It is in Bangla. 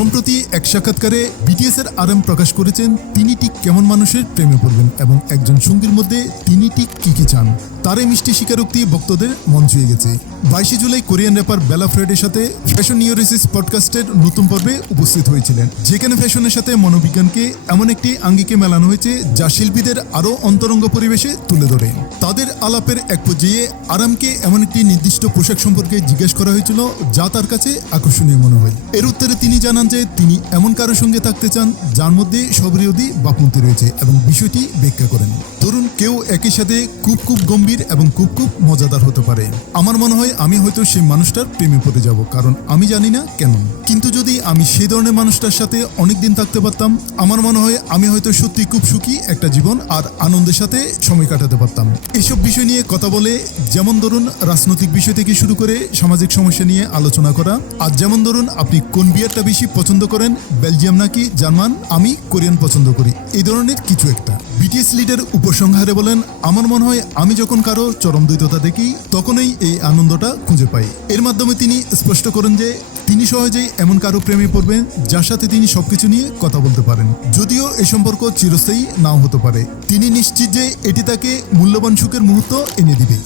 সম্প্রতি এক সাক্ষাৎকারে বিটিএস এর আরএম প্রকাশ করেছেন তিনি ঠিক কেমন মানুষের প্রেমে পড়বেন এবং একজন সঙ্গীর মধ্যে তিনি ঠিক কি চান। তার এই মিষ্টি স্বীকারোক্তি ভক্তদের মন ছুঁয়ে গেছে। 22 জুলাই কোরিয়ান র্যাপার বেলা ফ্রেডের সাথে ফ্যাশন নিউরোসিস পডকাস্টের নতুন পর্বে উপস্থিত হয়েছিলেন, যেখানে ফ্যাশনের সাথে মনোবিজ্ঞানকে এমন একটি আঙ্গিকে মেলানো হয়েছে যা শিল্পীদের আরও অন্তরঙ্গ পরিবেশে তুলে ধরে। তাদের আলাপের এক পর্যায়ে আরামকে এমন একটি নির্দিষ্ট পোশাক সম্পর্কে জিজ্ঞেস করা হয়েছিল যা তার কাছে আকর্ষণীয় মনে হয়। এর উত্তরে তিনি জানান যে তিনি এমন কারোর সঙ্গে থাকতে চান যার মধ্যে সবরিয়দি বাপমতি রয়েছে এবং বিষয়টি ব্যাখ্যা করেন। ধরুন কেউ একই সাথে খুব গম্ভীর এবং খুব মজাদার হতে পারে। আমার মনে হয় আমি হয়তো সেই মানুষটার প্রেমে পড়ে যাব, কারণ আমি জানি না কেন। কিন্তু যদি আমি সেই ধরনের মানুষটার সাথে অনেকদিন থাকতে পারতাম, আমার মনে হয় আমি হয়তো সত্যি খুব সুখী একটা জীবন আর আনন্দের সাথে সময় কাটাতে পারতাম। এসব বিষয় নিয়ে কথা বলে, যেমন ধরুন রাজনৈতিক বিষয় থেকে শুরু করে সামাজিক সমস্যা নিয়ে আলোচনা করা। আর যেমন ধরুন আপনি কোন বিয়ারটা বেশি পছন্দ করেন, বেলজিয়াম নাকি জার্মান, আমি কোরিয়ান পছন্দ করি, এই ধরনের কিছু একটা। বিটিএস লিডার উপসংহারে বলেন, আমার মনে হয় আমি যখন কারো চরম দ্বৈততা দেখি তখনই এই আনন্দটা খুঁজে পাই। এর মাধ্যমে তিনি স্পষ্ট করেন যে তিনি সহজেই এমন কারো প্রেমে পড়বেন যার সাথে তিনি সবকিছু নিয়ে কথা বলতে পারেন, যদিও এই সম্পর্ক চিরস্থায়ী নাও হতে পারে। তিনি নিশ্চিত যে এটি তাকে মূল্যবান সুখের মুহূর্ত এনে দিবে।